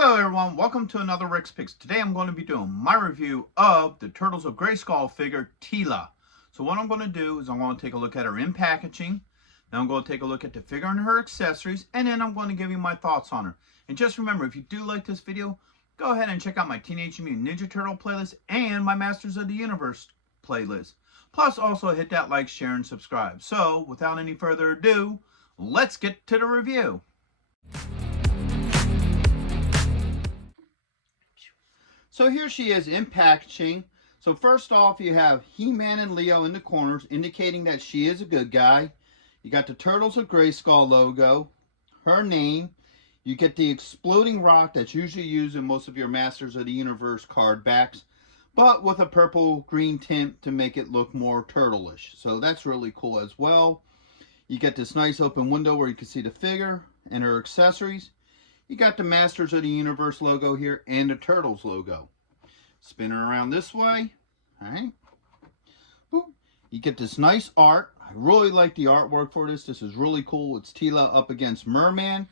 Hello everyone, welcome to another Rick's Picks. Today I'm going to be doing my review of the Turtles of Grayskull figure, Teela. So what I'm going to do is I'm going to take a look at her in packaging, then I'm going to take a look at the figure and her accessories, and then I'm going to give you my thoughts on her. And just remember, if you do like this video, go ahead and check out my Teenage Mutant Ninja Turtle playlist and my Masters of the Universe playlist. Plus also hit that like, share, and subscribe. So without any further ado, let's get to the review. So here she is in packaging. So first off, you have He-Man and Leo in the corners, indicating that she is a good guy. You got the Turtles of Grayskull logo, her name. You get the exploding rock that's usually used in most of your Masters of the Universe card backs, but with a purple-green tint to make it look more turtle-ish. So that's really cool as well. You get this nice open window where you can see the figure and her accessories. You got the Masters of the Universe logo here and the Turtles logo. Spin her around this way. Alright. You get this nice art. I really like the artwork for this. This is really cool. It's Teela up against Merman.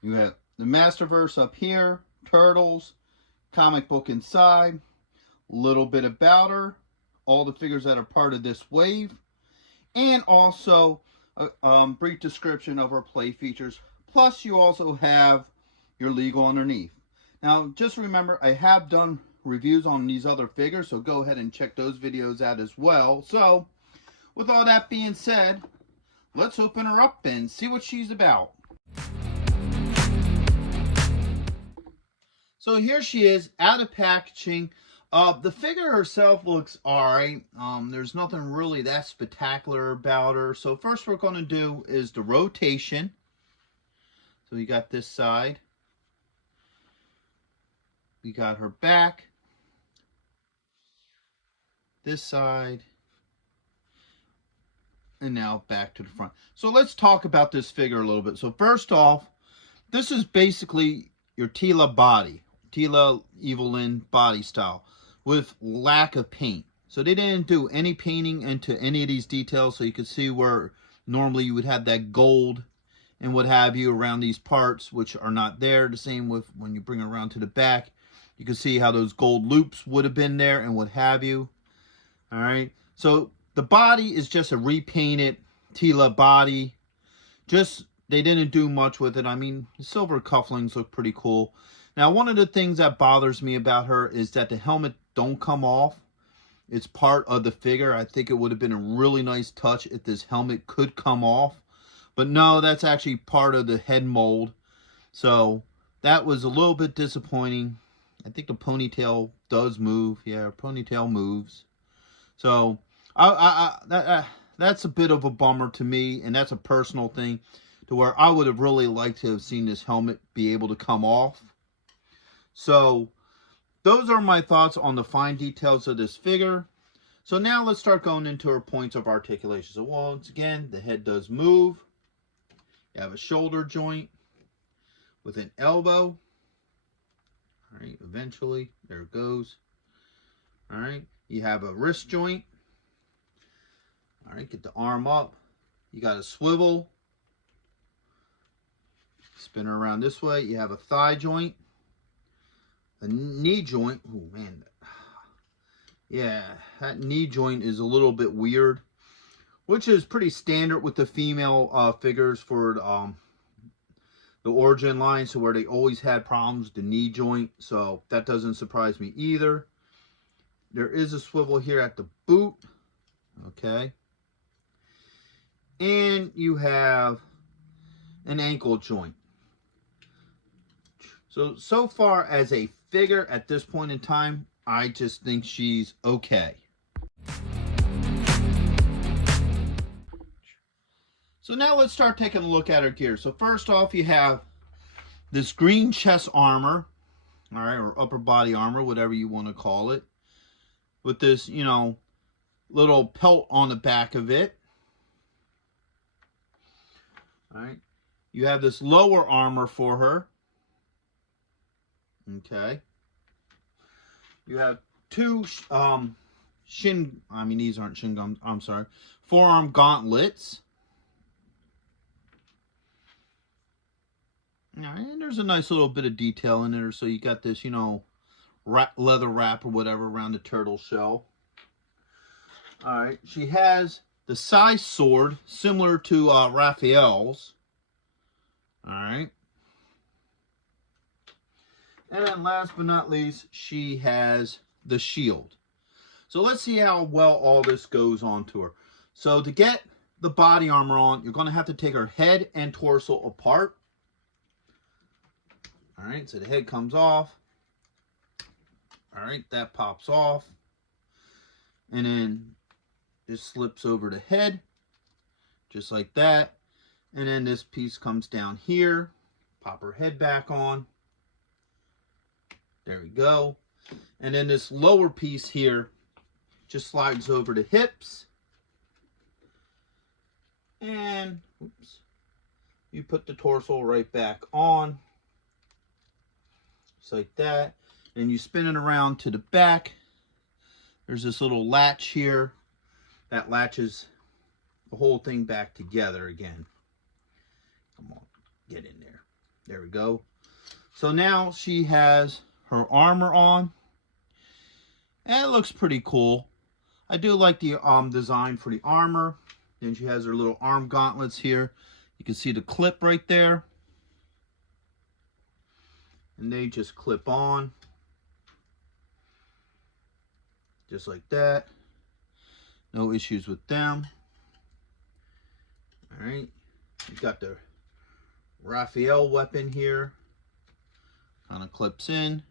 You have the Masterverse up here. Turtles. Comic book inside. A little bit about her. All the figures that are part of this wave. And also a brief description of her play features. Plus you also have your legal underneath. Now just remember, I have done reviews on these other figures, so go ahead and check those videos out as well. So with all that being said, let's open her up and see what she's about. So here she is out of packaging. The figure herself looks alright. There's nothing really that spectacular about her. So first we're going to do is the rotation. So we got this side. We got her back, this side, and now back to the front. So let's talk about this figure a little bit. So first off, this is basically your Teela body, Teela Evelyn body style with lack of paint. So they didn't do any painting into any of these details, so you can see where normally you would have that gold and what have you around these parts, which are not there. The same with when you bring it around to the back. You can see how those gold loops would have been there and what have you. All right. So the body is just a repainted Teela body. Just, they didn't do much with it. I mean, the silver cufflinks look pretty cool. Now, one of the things that bothers me about her is that the helmet don't come off. It's part of the figure. I think it would have been a really nice touch if this helmet could come off. But no, that's actually part of the head mold. So that was a little bit disappointing. I think the ponytail does move. Yeah, ponytail moves. So that's a bit of a bummer to me, and that's a personal thing to where I would have really liked to have seen this helmet be able to come off. So those are my thoughts on the fine details of this figure. So now let's start going into her points of articulation. So once again, the head does move. You have a shoulder joint with an elbow. All right, eventually, there it goes. All right, you have a wrist joint. All right, get the arm up. You got a swivel. Spin her around this way. You have a thigh joint. A knee joint. Oh, man. Yeah, that knee joint is a little bit weird, which is pretty standard with the female figures for the origin line, so where they always had problems with the knee joint, so that doesn't surprise me either. There is a swivel here at the boot, okay, and you have an ankle joint. So far as a figure at this point in time, I just think she's okay. So now let's start taking a look at her gear. So first off, you have this green chest armor, all right, or upper body armor, whatever you want to call it, with this, you know, little pelt on the back of it. All right. You have this lower armor for her. Okay. You have two these aren't shin guns, I'm sorry, forearm gauntlets. Yeah, and there's a nice little bit of detail in there. So you got this, you know, leather wrap or whatever around the turtle shell. All right, she has the size sword similar to Raphael's. All right. And then last but not least, she has the shield. So let's see how well all this goes on to her. So to get the body armor on, you're going to have to take her head and torso apart. All right, so the head comes off. All right, that pops off. And then just slips over the head, just like that. And then this piece comes down here. Pop her head back on. There we go. And then this lower piece here just slides over the hips. And oops, you put the torso right back on. Just like that. And you spin it around to the back. There's this little latch here that latches the whole thing back together again. Come on, get in there. There we go. So now she has her armor on. And it looks pretty cool. I do like the design for the armor. Then she has her little arm gauntlets here. You can see the clip right there. And they just clip on. Just like that. No issues with them. Alright. You got the Raphael weapon here. Kind of clips in.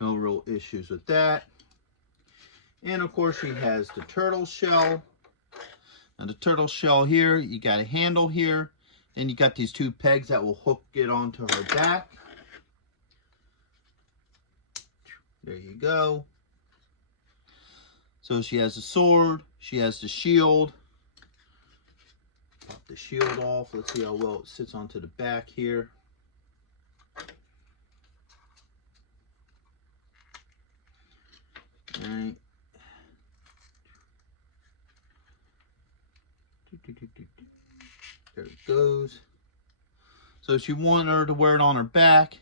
No real issues with that. And of course she has the turtle shell. Now the turtle shell here, you got a handle here. Then you got these two pegs that will hook it onto her back. There you go. So she has the sword, she has the shield. Pop the shield off. Let's see how well it sits onto the back here. All right. There it goes. So if you want her to wear it on her back,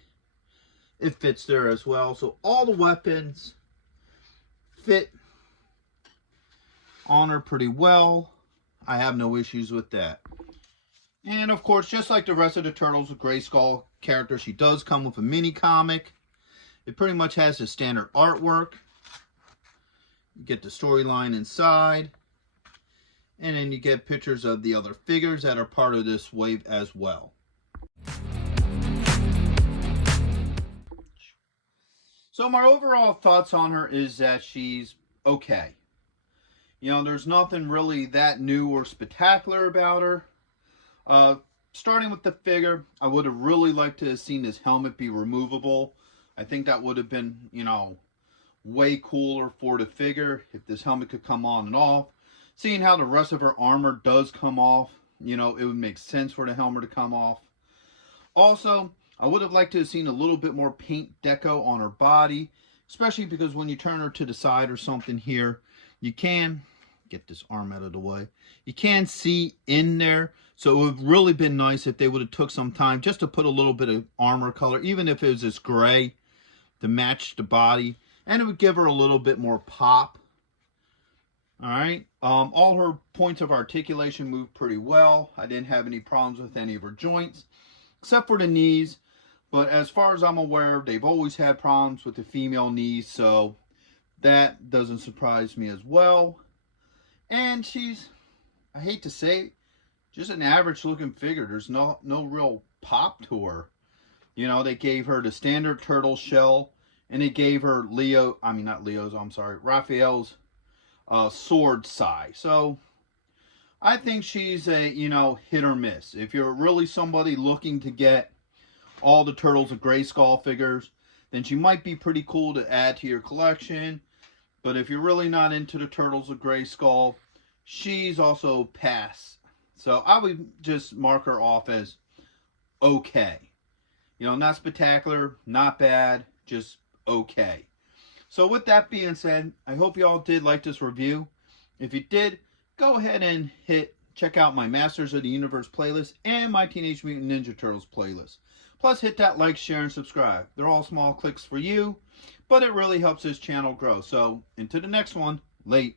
it fits there as well. So all the weapons fit on her pretty well. I have no issues with that. And of course, just like the rest of the Turtles of Grayskull characters, she does come with a mini comic. It pretty much has the standard artwork. You get the storyline inside. And then you get pictures of the other figures that are part of this wave as well. So my overall thoughts on her is that she's okay. You know, there's nothing really that new or spectacular about her. Starting with the figure, I would have really liked to have seen this helmet be removable. I think that would have been, you know, way cooler for the figure if this helmet could come on and off. Seeing how the rest of her armor does come off, you know, it would make sense for the helmet to come off. Also, I would have liked to have seen a little bit more paint deco on her body, especially because when you turn her to the side or something here, you can get this arm out of the way. You can see in there, so it would have really been nice if they would have took some time just to put a little bit of armor color, even if it was this gray, to match the body, and it would give her a little bit more pop. All right, all her points of articulation moved pretty well. I didn't have any problems with any of her joints, except for the knees. But as far as I'm aware, they've always had problems with the female knees, so that doesn't surprise me as well. And she's, I hate to say it, just an average looking figure. There's no real pop to her. You know, they gave her the standard turtle shell, and they gave her Raphael's sword size. So I think she's a, you know, hit or miss. If you're really somebody looking to get all the Turtles of Grayskull figures, then she might be pretty cool to add to your collection. But if you're really not into the Turtles of Grayskull, she's also pass. So I would just mark her off as okay. You know, not spectacular, not bad, just okay. So with that being said, I hope you all did like this review. If you did, go ahead and hit check out my Masters of the Universe playlist and my Teenage Mutant Ninja Turtles playlist. Plus, hit that like, share, and subscribe. They're all small clicks for you, but it really helps this channel grow. So, into the next one. Late.